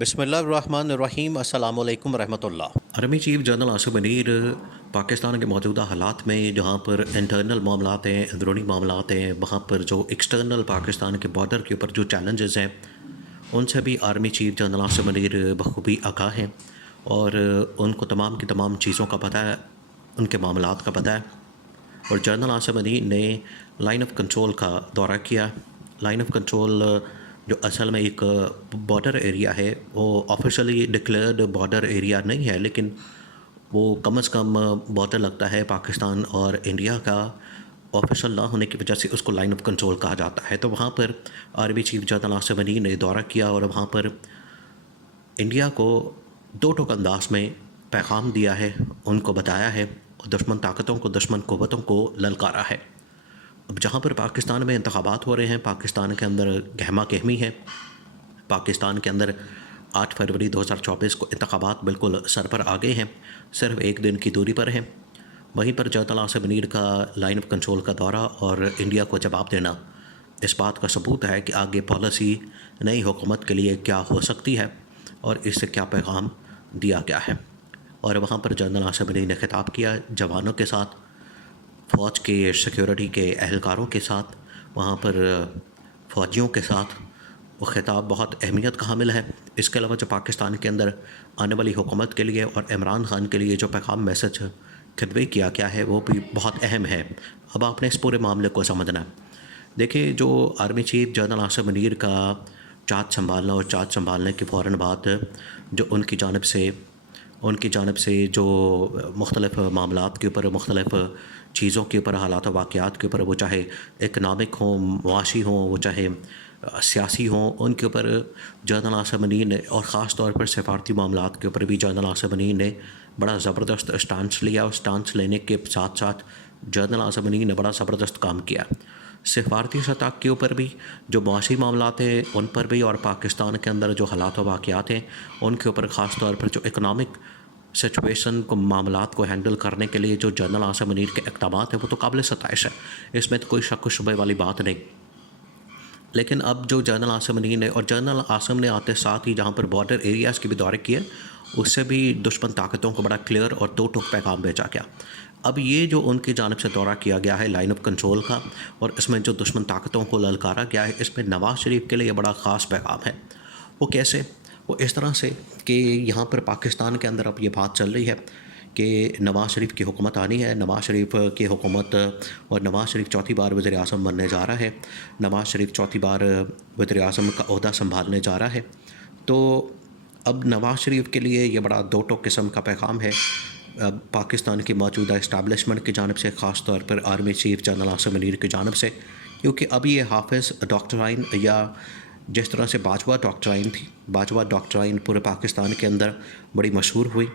بسم اللہ الرحمن الرحیم۔ السلام علیکم ورحمۃ اللہ۔ Army chief general Asim Munir Pakistan کے موجودہ حالات میں جہاں پر انٹرنل معاملات ہیں، اندرونی معاملات ہیں، وہاں پر جو ایکسٹرنل پاکستان کے بارڈر کے اوپر جو چیلنجز ہیں ان سے بھی army chief general Asim Munir بخوبی آگاہ ہیں اور ان کو تمام کی تمام چیزوں کا پتہ ہے، ان کے معاملات کا پتہ ہے۔ اور جنرل عاصم منیر نے لائن آف کنٹرول کا دورہ کیا۔ لائن آف کنٹرول جو اصل میں ایک بارڈر ایریا ہے، وہ آفیشلی ڈکلیئرڈ بارڈر ایریا نہیں ہے، لیکن وہ کم از کم بارڈر لگتا ہے پاکستان اور انڈیا کا۔ آفیشل نہ ہونے کی وجہ سے اس کو لائن آف کنٹرول کہا جاتا ہے۔ تو وہاں پر army chief general Asim Munir نے دورہ کیا اور وہاں پر انڈیا کو دو ٹوک انداز میں پیغام دیا ہے، ان کو بتایا ہے اور دشمن طاقتوں کو، دشمن قوتوں کو للکارا ہے۔ اب جہاں پر پاکستان میں انتخابات ہو رہے ہیں، پاکستان کے اندر گہما گہمی ہے، پاکستان کے اندر 8 فروری 2024 کو انتخابات بالکل سر پر آ گئے ہیں، صرف ایک دن کی دوری پر ہیں۔ وہیں پر جنرل عاصم منیر کا لائن آف کنٹرول کا دورہ اور انڈیا کو جواب دینا اس بات کا ثبوت ہے کہ آگے پالیسی نئی حکومت کے لیے کیا ہو سکتی ہے اور اس سے کیا پیغام دیا گیا ہے۔ اور وہاں پر جنرل عاصم منیر نے خطاب کیا جوانوں کے ساتھ، فوج کے سیکیورٹی کے اہلکاروں کے ساتھ، وہاں پر فوجیوں کے ساتھ۔ وہ خطاب بہت اہمیت کا حامل ہے۔ اس کے علاوہ جو پاکستان کے اندر آنے والی حکومت کے لیے اور عمران خان کے لیے جو پیغام میسج کنوے کیا گیا ہے وہ بھی بہت اہم ہے۔ اب آپ نے اس پورے معاملے کو سمجھنا ہے۔ دیکھیں، جو army chief general Asim Munir کا چارج سنبھالنا اور چارج سنبھالنے کے فوراً بعد جو ان کی جانب سے جو مختلف معاملات کے اوپر، مختلف چیزوں کے اوپر، حالات و واقعات کے اوپر، وہ چاہے اکنامک ہوں، معاشی ہوں، وہ چاہے سیاسی ہوں، ان کے اوپر جنرل عاصم منیر نے، اور خاص طور پر سفارتی معاملات کے اوپر بھی جنرل عاصم منیر نے بڑا زبردست اسٹانس لیا۔ اور اسٹانس لینے کے ساتھ ساتھ جنرل عاصم منیر نے بڑا زبردست کام کیا، سفارتی سطح کے اوپر بھی، جو معاشی معاملات ہیں ان پر بھی، اور پاکستان کے اندر جو حالات و واقعات ہیں ان کے اوپر، خاص طور پر جو اکنامک سچویشن کو، معاملات کو ہینڈل کرنے کے لیے جو جنرل عاصم منیر کے اقدامات ہیں وہ تو قابل ستائش ہے، اس میں تو کوئی شک و شبہ والی بات نہیں۔ لیکن اب جو جنرل عاصم منیر نے، اور جنرل عاصم نے آتے ساتھ ہی جہاں پر بارڈر ایریاز کے بھی دورے کیے، اس سے بھی دشمن طاقتوں کو بڑا کلیئر اور دو ٹوک پیغام بھیجا گیا۔ اب یہ جو ان کی جانب سے دورہ کیا گیا ہے لائن آف کنٹرول کا، اور اس میں جو دشمن طاقتوں کو للکارا گیا ہے، اس میں نواز شریف کے لیے بڑا خاص پیغام ہے۔ وہ کیسے؟ وہ اس طرح سے کہ یہاں پر پاکستان کے اندر اب یہ بات چل رہی ہے کہ نواز شریف کی حکومت آنی ہے، نواز شریف کی حکومت، اور نواز شریف چوتھی بار وزیر اعظم بننے جا رہا ہے، نواز شریف چوتھی بار وزیر اعظم کا عہدہ سنبھالنے جا رہا ہے۔ تو اب نواز شریف کے لیے یہ بڑا دو ٹوک قسم کا پیغام ہے پاکستان کی موجودہ اسٹیبلشمنٹ کی جانب سے، خاص طور پر army chief general Asim Munir کی جانب سے، کیونکہ اب یہ حافظ ڈاکٹرائن، یا جس طرح سے باجوہ ڈاکٹرائن تھی، باجوہ ڈاکٹرائن پورے پاکستان کے اندر بڑی مشہور ہوئی،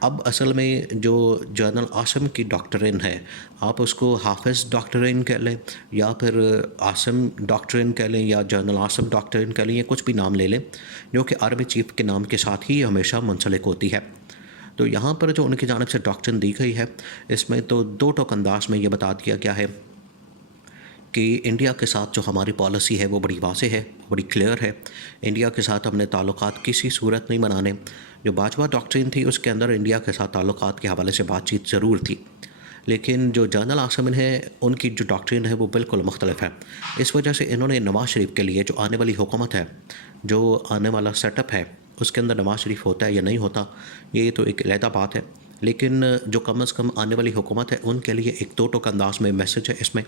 اب اصل میں جو جنرل عاصم کی ڈاکٹرین ہے، آپ اس کو حافظ ڈاکٹرین کہہ لیں یا پھر عاصم ڈاکٹرین کہہ لیں یا جنرل عاصم ڈاکٹرین کہہ لیں، یا کچھ بھی نام لے لیں، جو کہ آرمی چیف کے نام کے ساتھ ہی ہمیشہ منسلک ہوتی ہے۔ تو یہاں پر جو ان کی جانب سے ڈاکٹرین دی گئی ہے، اس میں تو دو ٹوک انداز میں یہ بتا دیا گیا ہے کہ انڈیا کے ساتھ جو ہماری پالیسی ہے وہ بڑی واضح ہے، بڑی کلیئر ہے۔ انڈیا کے ساتھ ہم نے تعلقات کسی صورت نہیں بنانے۔ جو باجوہ ڈاکٹرین تھی اس کے اندر انڈیا کے ساتھ تعلقات کے حوالے سے بات چیت ضرور تھی، لیکن جو جنرل عاصم ہے ان کی جو ڈاکٹرین ہے وہ بالکل مختلف ہے۔ اس وجہ سے انہوں نے نواز شریف کے لیے جو آنے والی حکومت ہے، جو آنے والا سیٹ اپ ہے، اس کے اندر نواز شریف ہوتا ہے یا نہیں ہوتا یہ تو ایک علیحدہ بات ہے، لیکن جو کم از کم آنے والی حکومت ہے ان کے لیے ایک دو ٹوک انداز میں میسج ہے اس میں،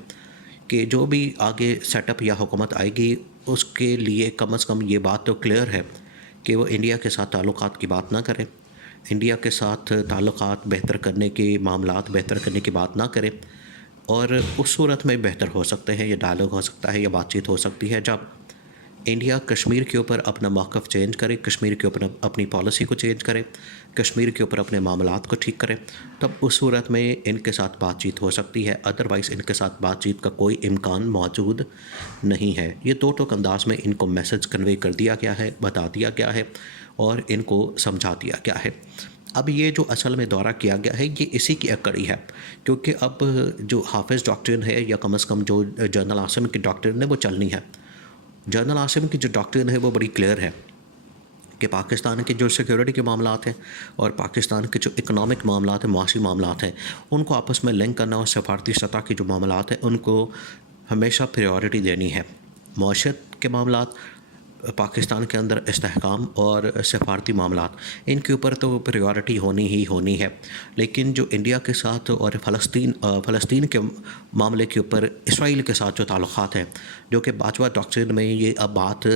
کہ جو بھی آگے سیٹ اپ یا حکومت آئے گی اس کے لیے کم از کم یہ بات تو کلیئر ہے کہ وہ انڈیا کے ساتھ تعلقات کی بات نہ کریں، انڈیا کے ساتھ تعلقات بہتر کرنے کے، معاملات بہتر کرنے کی بات نہ کریں، اور اس صورت میں بہتر ہو سکتے ہیں، یہ ڈائلاگ ہو سکتا ہے، یہ بات چیت ہو سکتی ہے جب انڈیا کشمیر کے اوپر اپنا موقف چینج کرے، کشمیر کے اوپر اپنی پالیسی کو چینج کرے، کشمیر کے اوپر اپنے معاملات کو ٹھیک کرے، تب اس صورت میں ان کے ساتھ بات چیت ہو سکتی ہے، ادروائز ان کے ساتھ بات چیت کا کوئی امکان موجود نہیں ہے۔ یہ دو ٹوک انداز میں ان کو میسج کنوے کر دیا گیا ہے، بتا دیا گیا ہے اور ان کو سمجھا دیا گیا ہے۔ اب یہ جو اصل میں دورہ کیا گیا ہے یہ اسی کی ایک کڑی ہے، کیونکہ اب جو حافظ ڈاکٹرین ہے، یا کم از کم جو جنرل عاصم کی ڈاکٹرین ہے وہ چلنی ہے۔ جنرل عاصم کی جو ڈاکٹرین ہے وہ بڑی کلیئر ہے کہ پاکستان کے جو سیکیورٹی کے معاملات ہیں اور پاکستان کے جو اکنامک معاملات ہیں، معاشی معاملات ہیں، ان کو آپس میں لنک کرنا اور سفارتی سطح کے جو معاملات ہیں ان کو ہمیشہ پریورٹی دینی ہے۔ معاشرت کے معاملات، پاکستان کے اندر استحکام اور سفارتی معاملات، ان کے اوپر تو پریورٹی ہونی ہے، لیکن جو انڈیا کے ساتھ اور فلسطین کے معاملے کے اوپر اسرائیل کے ساتھ جو تعلقات ہیں، جو کہ باجوہ ڈاکٹرن میں یہ اب بات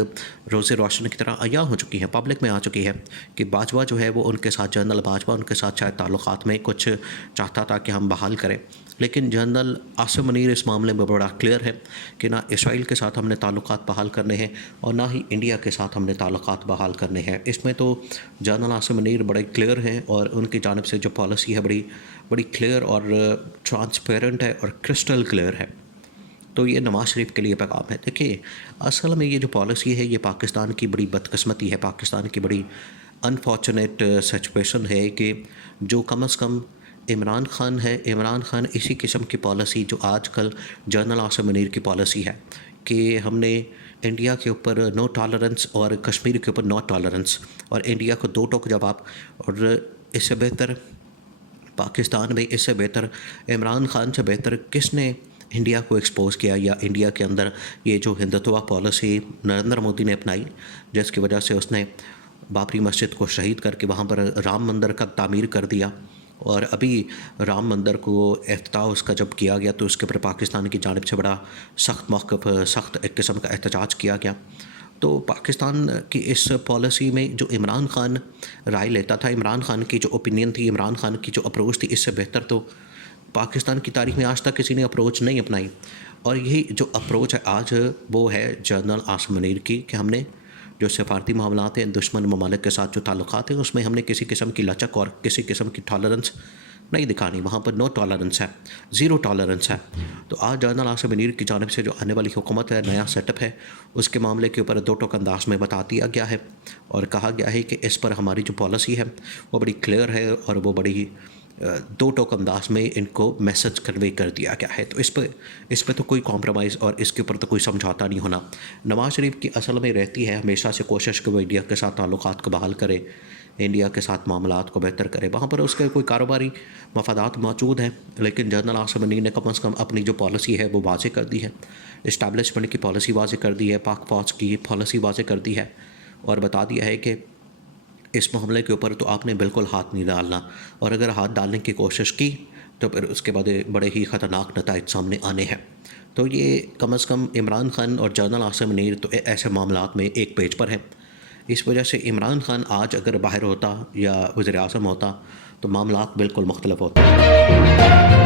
روز روشن کی طرح عیاں ہو چکی ہے، پبلک میں آ چکی ہے کہ باجوہ جو ہے وہ ان کے ساتھ، جنرل باجوہ ان کے ساتھ شاید تعلقات میں کچھ چاہتا تھا کہ ہم بحال کریں، لیکن جنرل عاصم منیر اس معاملے میں بڑا کلیئر ہے کہ نہ اسرائیل کے ساتھ ہم نے تعلقات بحال کرنے ہیں اور نہ ہی انڈیا کے ساتھ ہم نے تعلقات بحال کرنے ہیں۔ اس میں تو جنرل عاصم منیر بڑے کلیئر ہیں اور ان کی جانب سے جو پالیسی ہے بڑی کلیئر اور ٹرانسپیرنٹ ہے اور کرسٹل کلیئر ہے۔ تو یہ نواز شریف کے لیے پیغام ہے۔ دیکھیے، اصل میں یہ جو پالیسی ہے یہ پاکستان کی بڑی بدقسمتی ہے، پاکستان کی بڑی انفارچونیٹ سچویشن ہے کہ جو کم از کم عمران خان اسی قسم کی پالیسی جو آج کل جنرل عاصم منیر کی پالیسی ہے کہ ہم نے انڈیا کے اوپر نو ٹالرنس اور کشمیر کے اوپر نو ٹالرنس اور انڈیا کو دو ٹوک جواب، اور اس سے بہتر پاکستان میں، اس سے بہتر عمران خان سے بہتر کس نے انڈیا کو ایکسپوز کیا، یا انڈیا کے اندر یہ جو ہندوتوا پالیسی نریندر مودی نے اپنائی جس کی وجہ سے اس نے بابری مسجد کو شہید کر کے وہاں پر رام مندر کا تعمیر کر دیا، اور ابھی رام مندر کو افتتاح اس کا جب کیا گیا تو اس کے اوپر پاکستان کی جانب سے بڑا سخت موقف، سخت ایک قسم کا احتجاج کیا گیا۔ تو پاکستان کی اس پالیسی میں جو عمران خان رائے لیتا تھا، عمران خان کی جو اوپینین تھی، عمران خان کی جو اپروچ تھی، اس سے بہتر تو پاکستان کی تاریخ میں آج تک کسی نے اپروچ نہیں اپنائی، اور یہی جو اپروچ ہے آج وہ ہے جنرل عاصم منیر کی کہ ہم نے جو سفارتی معاملات ہیں، دشمن ممالک کے ساتھ جو تعلقات ہیں، اس میں ہم نے کسی قسم کی لچک اور کسی قسم کی ٹالرنس نہیں دکھانی، وہاں پر نو ٹالرنس ہے، زیرو ٹالرنس ہے۔ تو آج جنرل عاصم منیر کی جانب سے جو آنے والی حکومت ہے، نیا سیٹ اپ ہے، اس کے معاملے کے اوپر دو ٹوک انداز میں بتا دیا گیا ہے اور کہا گیا ہے کہ اس پر ہماری جو پالیسی ہے وہ بڑی کلیئر ہے اور وہ بڑی دو ٹوک انداز میں ان کو میسج کنوے کر دیا گیا ہے۔ تو اس پہ تو کوئی کمپرومائز اور اس کے اوپر تو کوئی سمجھوتا نہیں ہونا۔ نواز شریف کی اصل میں رہتی ہے ہمیشہ سے کوشش کہ وہ انڈیا کے ساتھ تعلقات کو بحال کرے، انڈیا کے ساتھ معاملات کو بہتر کرے، وہاں پر اس کے کوئی کاروباری مفادات موجود ہیں، لیکن جنرل عاصم منیر نے کم از کم اپنی جو پالیسی ہے وہ واضح کر دی ہے، اسٹیبلشمنٹ کی پالیسی واضح کر دی ہے، پاک فوج کی پالیسی واضح کر دی ہے اور بتا دیا ہے کہ اس معاملے کے اوپر تو آپ نے بالکل ہاتھ نہیں ڈالنا، اور اگر ہاتھ ڈالنے کی کوشش کی تو پھر اس کے بعد بڑے ہی خطرناک نتائج سامنے آنے ہیں۔ تو یہ کم از کم عمران خان اور جنرل عاصم منیر تو ایسے معاملات میں ایک پیج پر ہیں۔ اس وجہ سے عمران خان آج اگر باہر ہوتا یا وزیر اعظم ہوتا تو معاملات بالکل مختلف ہوتے ہیں۔